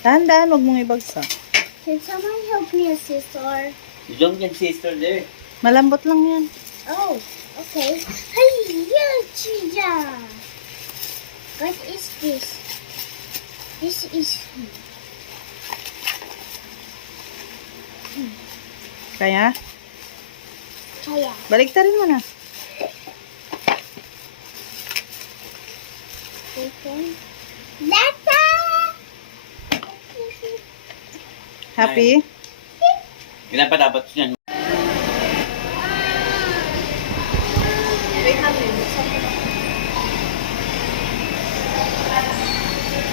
Dahan-dahan, huwag mong ibagsak. Can someone help me, a sister? You don't get sister there. Malambot lang yan. Oh, okay. Hiya, Chia. What is this? This is... Kaya, Kaya. baliktarin mo na. Lata! Happy? Ilan pa dapat yan?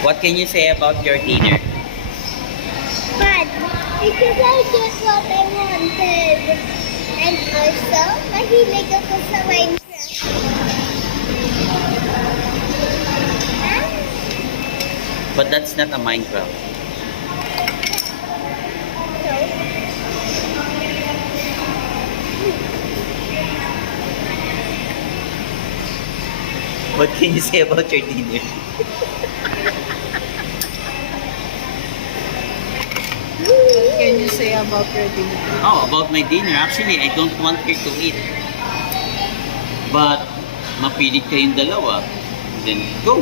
What can you say about your dinner? But because I get what I wanted. And also, mahilig ako sa Minecraft. But that's not a Minecraft. What can you say about your dinner? Can you say about your dinner? Oh, about my dinner. Actually, I don't want her to eat. But, mapilit kayong dalawa. Then, go.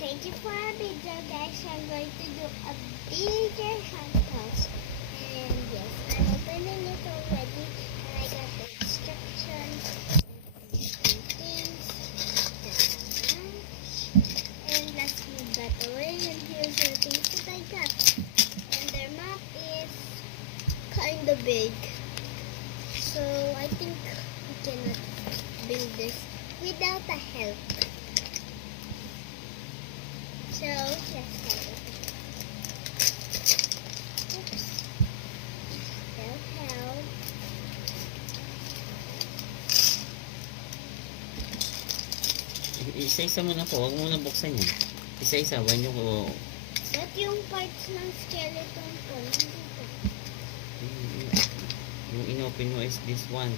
Thank you for a video, guys. I'm going to do a bigger house. And yes, I'm opening it already. And I got the instructions and things. And let's move that away. And here's the things that I got. And their map is kind of big. So I think we cannot build this without a help. So, let's start it. Oops. Help. Isa-isa mo na po. Huwag mo na buksan yan. Isa-isa. Huwag nyo ko... Ba't yung parts ng skeleton ko? Nandito. Yung inopen mo is this one.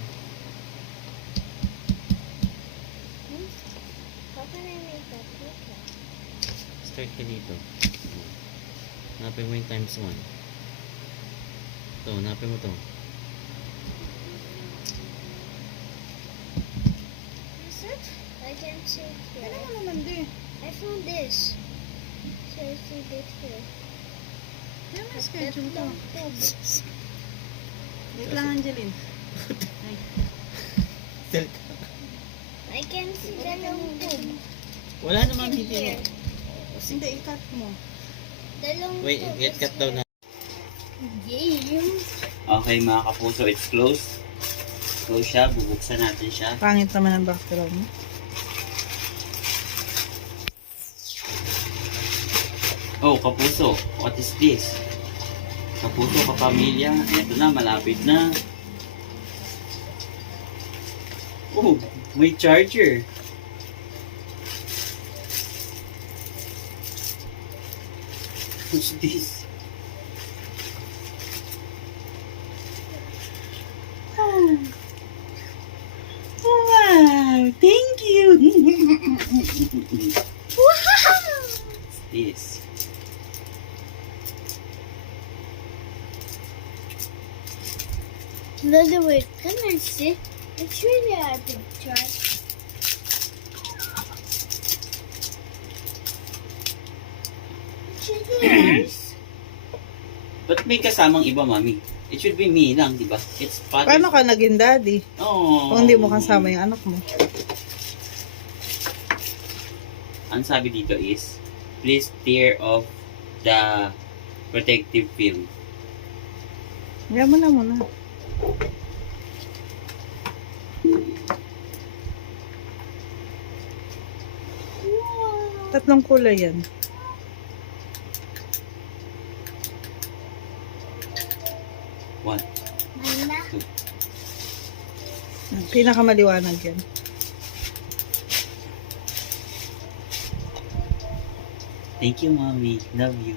How can I make that look like? Start ka dito. Hanapin mo yung times 1. Ito, hanapin mo to. Is it? I can see it here. Ano naman di? I found this. So I see it here. Ano may schedule to? Tube. Wait lang, Angeline. Ay. I can see the long tube. Wala naman hindi Here. mo. Hindi, ikat mo. The long Wait, tube get is cut daw here. na. Game. Okay mga kapuso, it's closed. Close siya, bubuksan natin siya. Pangit naman ang background mo. Oh, kapuso, what is this? Kapuso, kapamilya, ito na, malapit na. Oh, may charger. What's this? Oh. Wow, thank you. Wow! What's this? Lily, wait, can I see? It's really a picture. It's really nice. Ba't may kasamang iba, mami? It should be me lang, di ba? It's Father's... Paano ka naging daddy? Oh. Kung hindi mo kasama yung anak mo. Ang sabi dito is, please tear off the protective film. Kaya mo na muna. Wow. Tatlong kulay yan. One, Manda. two. Pinakamaliwanag yan. Thank you, mommy. Love you.